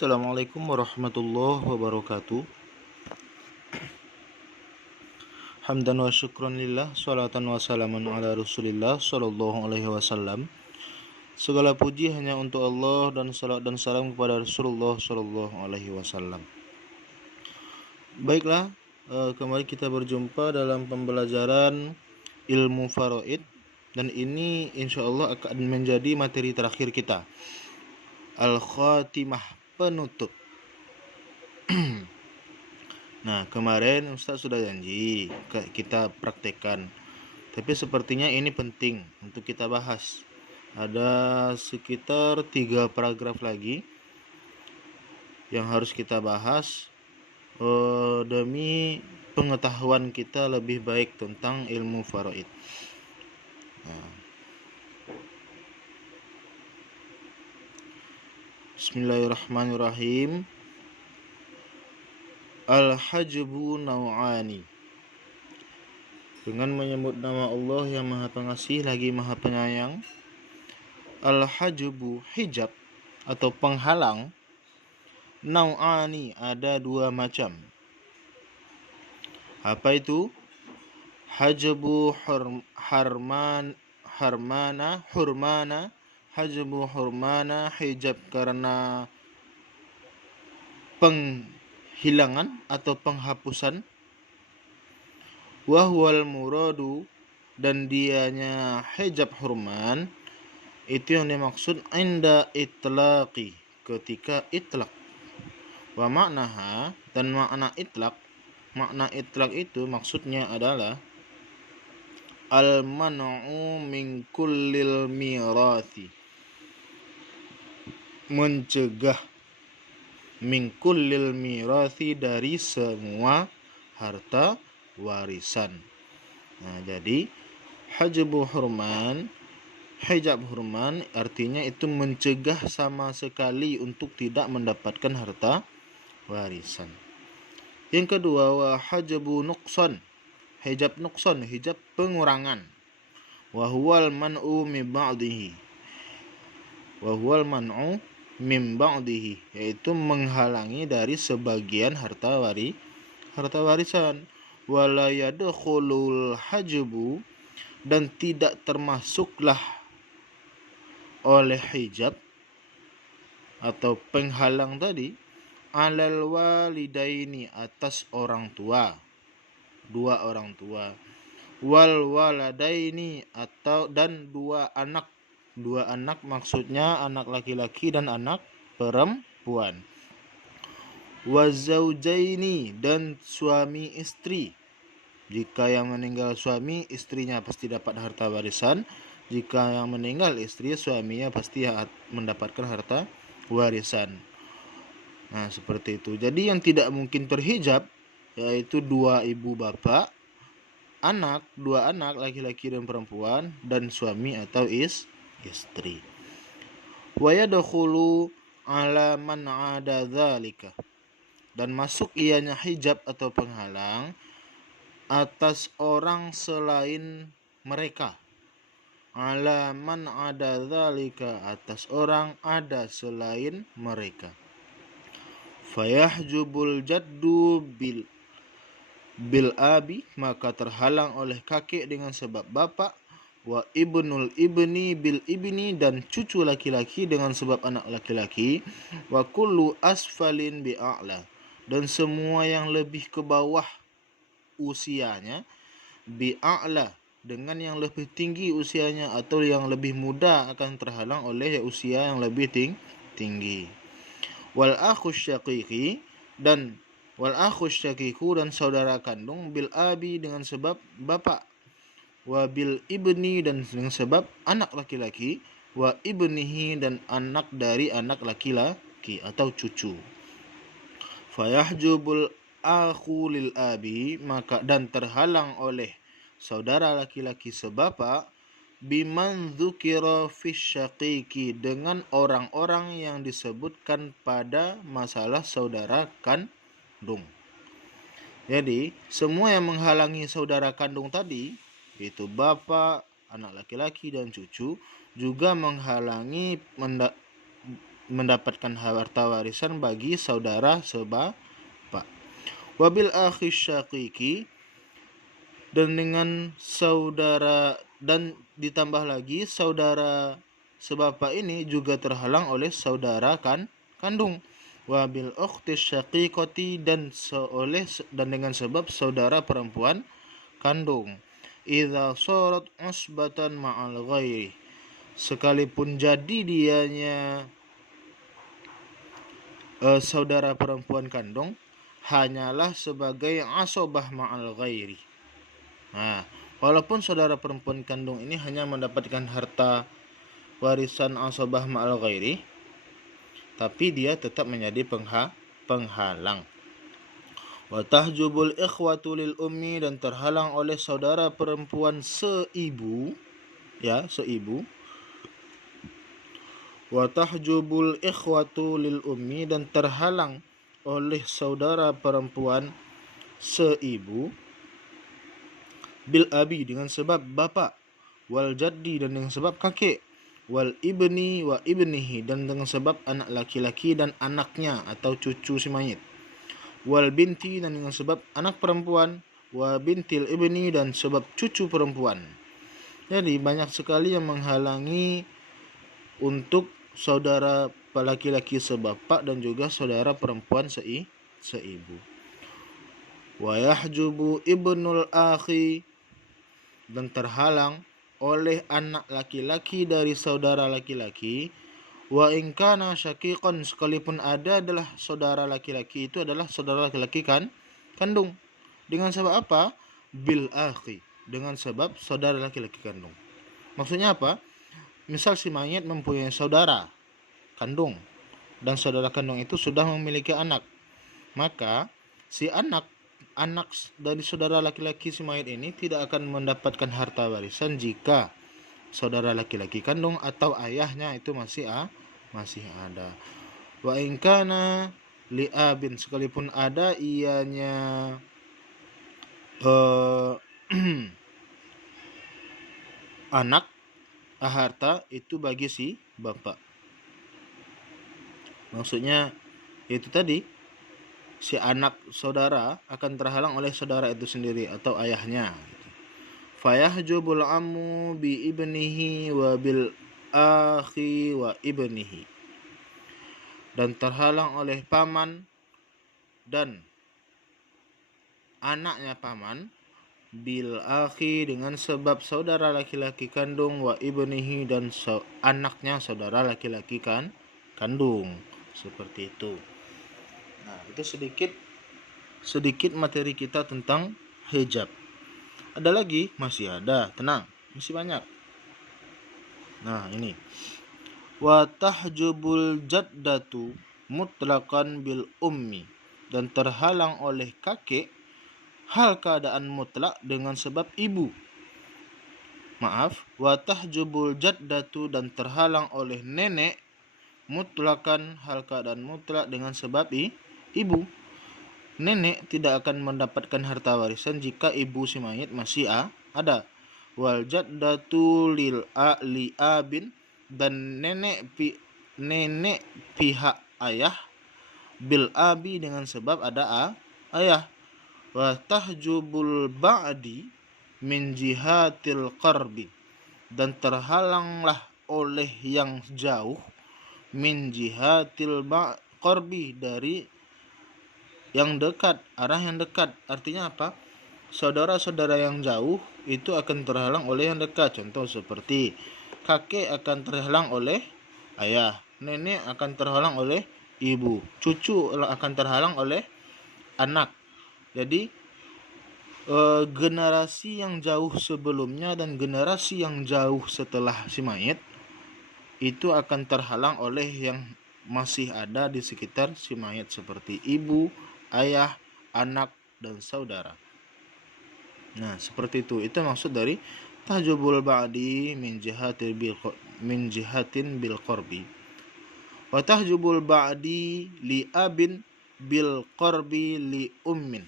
Assalamualaikum warahmatullahi wabarakatuh. Hamdan wa syukran lillah, salatan wa salaman ala rasulillah sallallahu alaihi wasallam. Segala puji hanya untuk Allah dan salat dan salam kepada Rasulullah sallallahu alaihi wasallam. Baiklah, kembali kita berjumpa dalam pembelajaran ilmu faraid, dan ini insyaallah akan menjadi materi terakhir kita, Al-Khatimah, penutup. Nah, kemarin Ustaz sudah janji kita praktekkan, tapi sepertinya ini penting untuk kita bahas. Ada sekitar 3 paragraf lagi yang harus kita bahas demi pengetahuan kita lebih baik tentang ilmu faraid. Bismillahirrahmanirrahim. Al-hajbu naw'ani. Dengan menyebut nama Allah yang Maha Pengasih lagi Maha Penyayang. Al-hajbu, hijab atau penghalang. Naw'ani, ada 2 macam. Apa itu? Hajbu hurmana, hajbu hurmana, hijab karena penghilangan atau penghapusan. Wahwal muradu, dan dianya hijab hurman itu yang dimaksud inda itlaqi, ketika itlaq. Wa maknaha, dan makna itlaq itu maksudnya adalah al-man'u min kullil mirathi, mencegah min kullil mirathi, dari semua harta warisan. Nah, jadi hijab hurman artinya itu mencegah sama sekali untuk tidak mendapatkan harta warisan. Yang kedua, wa hajbu nuqsan, hijab nuqsan, hijab pengurangan. Wa huwal man'u min ba'dihi, yaitu menghalangi dari sebagian harta warisan. Wala yadkhulul hajbu, dan tidak termasuklah oleh hijab atau penghalang tadi alal walidaini, atas orang tua, 2 orang tua, wal waladaini, dan 2 anak. 2 anak maksudnya anak laki-laki dan anak perempuan. Wazaujaini, dan suami istri. Jika yang meninggal suami, istrinya pasti dapat harta warisan. Jika yang meninggal istri, suaminya pasti mendapatkan harta warisan. Nah, seperti itu. Jadi yang tidak mungkin terhijab yaitu 2 ibu bapak, 2 anak laki-laki dan perempuan, dan suami atau istri. Wa yadkhulu ala man 'ada dzalika, dan masuk ianya hijab atau penghalang atas orang selain mereka. Ala man 'ada dzalika, atas orang ada selain mereka. Fayahjubul jaddu bil abi, maka terhalang oleh kakek dengan sebab bapak. Wa ibnul ibni bil ibni, dan cucu laki-laki dengan sebab anak laki-laki. Wa kullu asfalin bi a'la, dan semua yang lebih ke bawah usianya, bi a'la, dengan yang lebih tinggi usianya, atau yang lebih muda akan terhalang oleh usia yang lebih tinggi. Wal akhu syaqiqi, dan saudara kandung, bil abi, dengan sebab bapak. Wa bil ibni, dan dengan sebab anak laki-laki. Wa ibnihi, dan anak dari anak laki-laki atau cucu. Fayahjubul akhu lil abi, maka dan terhalang oleh saudara laki-laki sebapa, biman dzukira fi syaqiqi, dengan orang-orang yang disebutkan pada masalah saudara kandung. Jadi semua yang menghalangi saudara kandung tadi, itu bapak, anak laki-laki dan cucu, juga menghalangi mendapatkan harta warisan bagi saudara sebapak. Wabil akhi syaqiqi, dan dengan saudara, dan ditambah lagi saudara sebapak ini juga terhalang oleh saudara kandung. Wabil ukhti syaqiqati, dan dengan sebab saudara perempuan kandung. Idza sharat usbatan ma'al ghairi, sekalipun jadi dianya saudara perempuan kandung hanyalah sebagai asobah ma'al ghairi. Nah, walaupun saudara perempuan kandung ini hanya mendapatkan harta warisan asobah ma'al ghairi, tapi dia tetap menjadi penghalang. Wa tahjubul ikhwatu lil ummi, dan terhalang oleh saudara perempuan seibu, seibu. Wa tahjubul ikhwatu lil ummi, dan terhalang oleh saudara perempuan seibu, bil abi, dengan sebab bapak, wal jaddi, dan dengan sebab kakek, wal ibni wa ibnihi, dan dengan sebab anak laki-laki dan anaknya atau cucu si mayit, wal binti, dan dengan sebab anak perempuan, wa bintil ibni, dan sebab cucu perempuan. Jadi banyak sekali yang menghalangi untuk saudara laki-laki sebapak dan juga saudara perempuan seibu. Wa yahjubu ibnul akhi, dan terhalang oleh anak laki-laki dari saudara laki-laki, wa in kana syaqiqan, sekalipun adalah saudara laki-laki itu adalah saudara laki-laki kandung. Dengan sebab apa? Bil akhi, dengan sebab saudara laki-laki kandung. Maksudnya apa? Misal si mayit mempunyai saudara kandung, dan saudara kandung itu sudah memiliki anak, maka si anak dari saudara laki-laki si mayit ini tidak akan mendapatkan harta warisan jika saudara laki-laki kandung atau ayahnya itu masih ada. Wa in kana li abin, sekalipun ada ianya anak, harta itu bagi si bapak. Maksudnya itu tadi, si anak saudara akan terhalang oleh saudara itu sendiri atau ayahnya. Fayahjubul ammu bi ibnihi wa bil akhi wa ibnihi, dan terhalang oleh paman dan anaknya paman, bil akhi, dengan sebab saudara laki-laki kandung, wa ibnihi, dan anaknya saudara laki-laki kandung. Seperti itu. Nah, itu sedikit materi kita tentang hijab. Ada lagi? Masih ada, tenang, masih banyak. Nah, ini. Wa tahjubul jaddatu mutlaqan bil ummi, dan terhalang oleh kakek hal keadaan mutlak dengan sebab ibu. Wa tahjubul jaddatu, dan terhalang oleh nenek mutlakan hal keadaan mutlak dengan sebab ibu. Nenek tidak akan mendapatkan harta warisan jika ibu si mayit masih ada. Wal jaddatu li abin, dan nenek pihak ayah, bil abi, dengan sebab ada ayah. Wa tahjubul ba'di min jihatil qarbi, dan terhalanglah oleh yang jauh, min jihatil qarbi, dari yang dekat, arah yang dekat. Artinya apa? Saudara-saudara yang jauh itu akan terhalang oleh yang dekat. Contoh seperti kakek akan terhalang oleh ayah, nenek akan terhalang oleh ibu, cucu akan terhalang oleh anak. Jadi generasi yang jauh sebelumnya dan generasi yang jauh setelah si mayit itu akan terhalang oleh yang masih ada di sekitar si mayit, seperti ibu, ayah, anak, dan saudara. Nah, seperti itu. Itu maksud dari tahjubul ba'di min jihatin bil qarbi. Wa tahjubul ba'di li abin bil qarbi li ummin,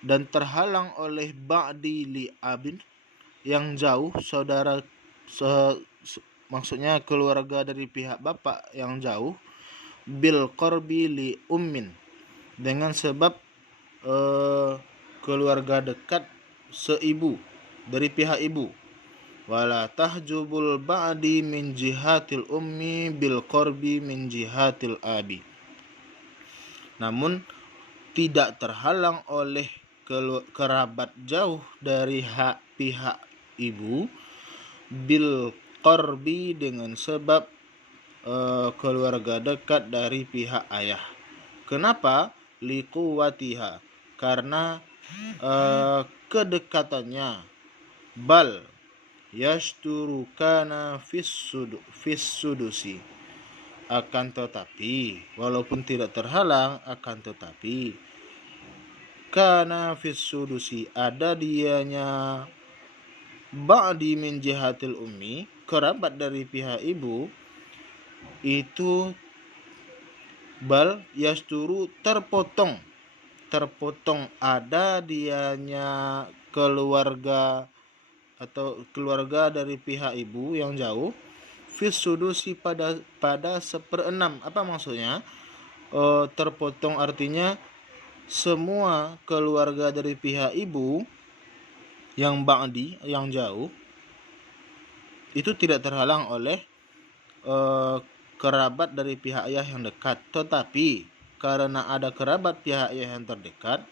dan terhalang oleh ba'di li abin, yang jauh, saudara maksudnya keluarga dari pihak bapak yang jauh, bil qarbi li ummin, dengan sebab keluarga dekat seibu, dari pihak ibu. Wala tahjubul ba'di min jihatil ummi bil qarbi min jihatil abi. Namun tidak terhalang oleh kerabat jauh dari pihak ibu bil qarbi, dengan sebab keluarga dekat dari pihak ayah. Kenapa? Liquwatiha, karena kedekatannya. Bal yashturukana fis sudusi, akan tetapi walaupun tidak terhalang, akan tetapi kana fis sudusi, ada dianya ba'di min jihatil ummi, kerabat dari pihak ibu itu bal yasturu, terpotong ada dianya keluarga atau keluarga dari pihak ibu yang jauh fis sudusi, pada seperenam. Apa maksudnya? Terpotong artinya semua keluarga dari pihak ibu yang ba'di, yang jauh, itu tidak terhalang oleh kerabat dari pihak ayah yang dekat. Tetapi karena ada kerabat pihak ayah yang terdekat,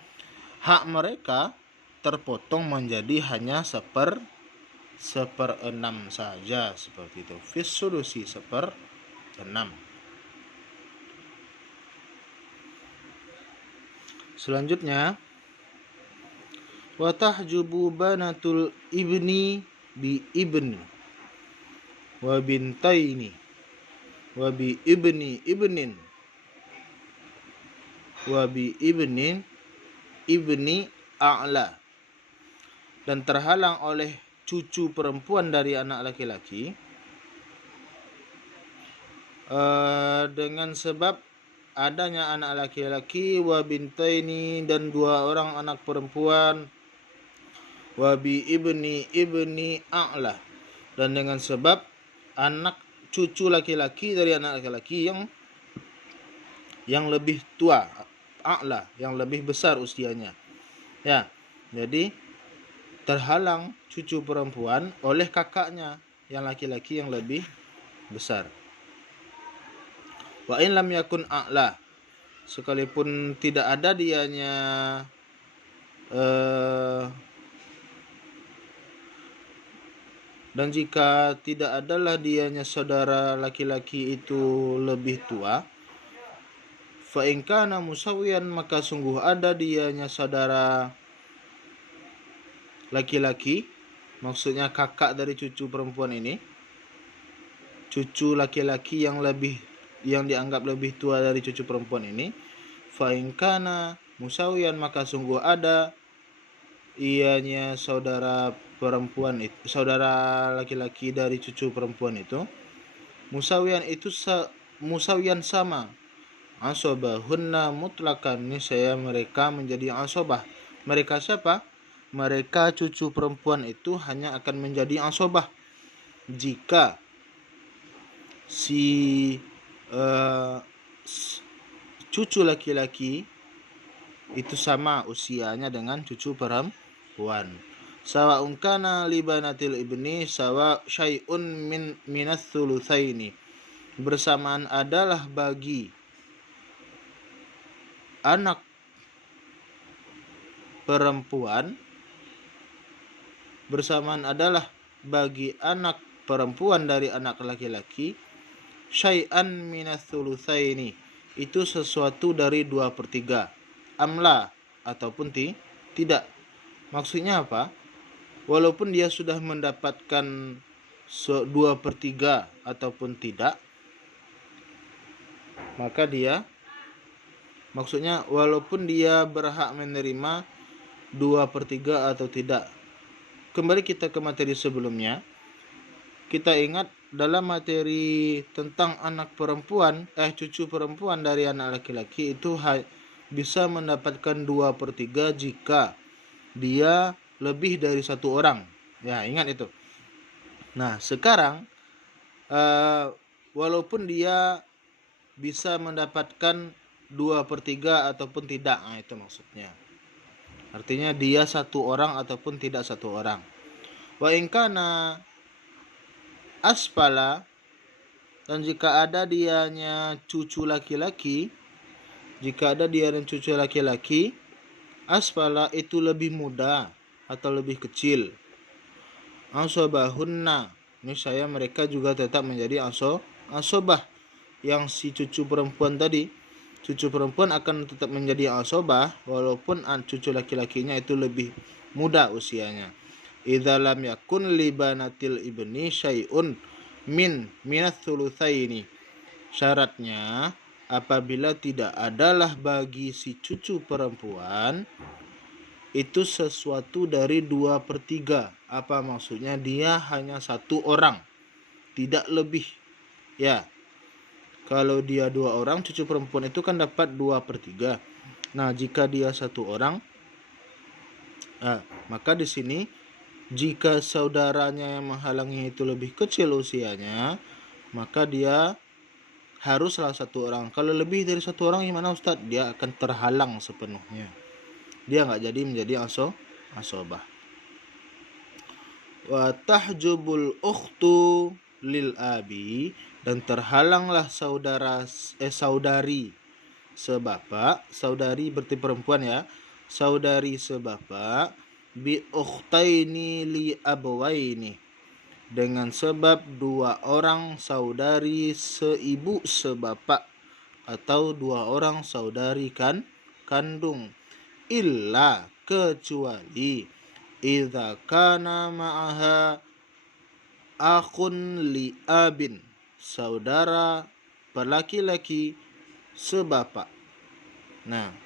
hak mereka terpotong menjadi hanya seperenam saja, seperti itu. Fis sudusi, seperenam. Selanjutnya, wa tahjubu banatul ibni bi ibni wa bintaini wa bi ibni ibnin wa bi ibnin ibni a'la, dan terhalang oleh cucu perempuan dari anak laki-laki dengan sebab adanya anak laki-laki, wa bintaini, dan 2 orang anak perempuan, wa bi ibni ibni a'la, dan dengan sebab anak cucu laki-laki dari anak laki-laki yang lebih tua, a'la, yang lebih besar usianya. Ya, jadi terhalang cucu perempuan oleh kakaknya yang laki-laki yang lebih besar. Wa in lam yakun a'la, sekalipun tidak ada dianya dan jika tidak adalah dianya saudara laki-laki itu lebih tua, fa in kana musawiyan, maka sungguh ada dianya saudara laki-laki, maksudnya kakak dari cucu perempuan ini, cucu laki-laki yang dianggap lebih tua dari cucu perempuan ini, fa in kana musawiyan, maka sungguh ada ianya saudara perempuan itu, saudara laki-laki dari cucu perempuan itu, musawiyan itu musawiyan sama, asobahunna mutlakan, niscaya mereka menjadi asobah. Mereka siapa? Mereka cucu perempuan itu hanya akan menjadi asobah jika si cucu laki-laki itu sama usianya dengan cucu perempuan. Sawa'un kana libanatil ibni sawa syai'un minats thulutsaini, bersamaan adalah bagi anak perempuan, bersamaan adalah bagi anak perempuan dari anak laki-laki, syai'an minats thulutsaini, itu sesuatu dari 2/3, amla, ataupun tidak. Maksudnya apa? Walaupun dia sudah mendapatkan 2/3 ataupun tidak, maka dia, maksudnya walaupun dia berhak menerima 2/3 atau tidak. Kembali kita ke materi sebelumnya. Kita ingat dalam materi tentang anak perempuan, cucu perempuan dari anak laki-laki itu bisa mendapatkan 2/3 jika dia lebih dari 1 orang. Ya, ingat itu. Nah, sekarang walaupun dia bisa mendapatkan 2/3 ataupun tidak. Nah, itu maksudnya. Artinya dia satu orang ataupun tidak satu orang. Wa in kana asfala, dan jika ada dianya cucu laki-laki, asfala itu lebih muda atau lebih kecil. Asobahunna, ini saya mereka juga tetap menjadi asobah. Yang si cucu perempuan tadi, cucu perempuan akan tetap menjadi asobah walaupun cucu laki-lakinya itu lebih muda usianya. Idza lam yakun li banatil ibni syai'un minats tsulutsaini. Syaratnya apabila tidak adalah bagi si cucu perempuan itu sesuatu dari 2/3. Apa maksudnya? Dia hanya satu orang, tidak lebih. Ya, kalau dia 2 orang, cucu perempuan itu kan dapat 2/3. Nah, jika dia satu orang, maka di sini jika saudaranya yang menghalangi itu lebih kecil usianya, maka dia haruslah satu orang. Kalau lebih dari satu orang gimana Ustadz? Dia akan terhalang sepenuhnya. Dia nggak jadi menjadi asobah. Wa tahjubul ukhtu lil abi, dan terhalanglah saudari sebapak. Saudari berarti perempuan ya. Saudari sebapak bi ukhtaini li abawaini, dengan sebab 2 orang saudari seibu sebapak atau 2 orang saudari kandung. Illa, kecuali idza kana ma'aha akhun li abin, saudara laki-laki sebapak. Nah,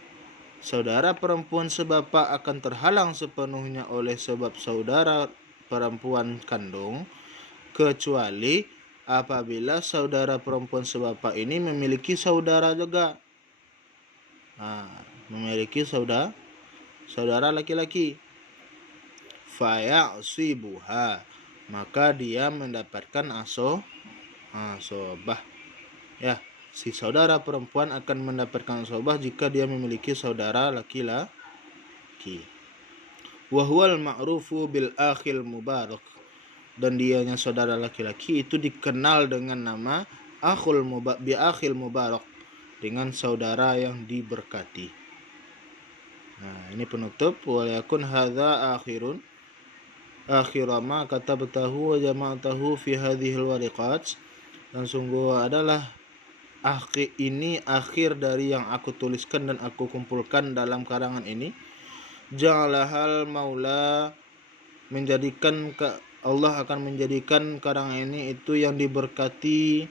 saudara perempuan sebapak akan terhalang sepenuhnya oleh sebab saudara perempuan kandung, kecuali apabila saudara perempuan sebapak ini memiliki saudara juga. Memiliki saudara laki-laki. Fayasibuha, maka dia mendapatkan asobah. Ya, si saudara perempuan akan mendapatkan asobah jika dia memiliki saudara laki-laki. Wa huwal ma'rufu bil akhil mubarak, dan dianya saudara laki-laki itu dikenal dengan nama akhil mubarak, dengan saudara yang diberkati. Nah, ini penutup. Walakun hadza akhirama katabtahu wa jama'tahu fi hadhil wariqat, dan sungguh adalah akhir dari yang aku tuliskan dan aku kumpulkan dalam karangan ini. Ja'alahal maula, menjadikan Allah akan menjadikan karangan ini itu yang diberkati,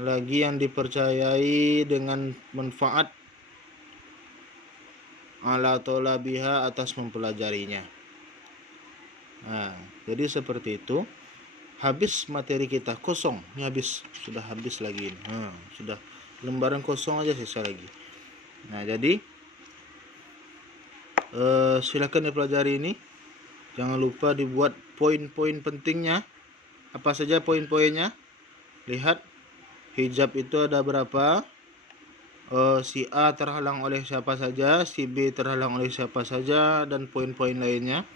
lagi yang dipercayai dengan manfaat, ala talabiha, atas mempelajarinya. Nah, jadi seperti itu. Habis materi kita, kosong. Ini sudah habis lagi ini. Sudah lembaran kosong aja sisa lagi. Nah, jadi silakan dipelajari ini. Jangan lupa dibuat poin-poin pentingnya. Apa saja poin-poinnya? Lihat, hijab itu ada berapa? Si A terhalang oleh siapa saja, si B terhalang oleh siapa saja, dan poin-poin lainnya.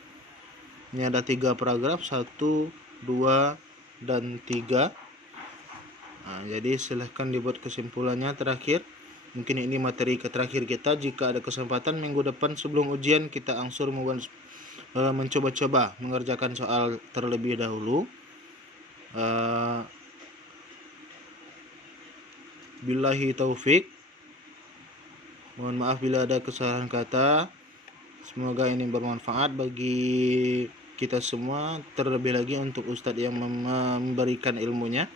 Ini ada 3 paragraf, 1, 2, dan 3. Nah, jadi silahkan dibuat kesimpulannya terakhir. Mungkin ini materi terakhir kita. Jika ada kesempatan minggu depan sebelum ujian, kita angsur mencoba-coba mengerjakan soal terlebih dahulu. Billahi taufik. Mohon maaf bila ada kesalahan kata. Semoga ini bermanfaat bagi kita semua, terlebih lagi untuk Ustadz yang memberikan ilmunya.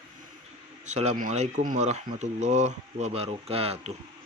Assalamualaikum warahmatullahi wabarakatuh.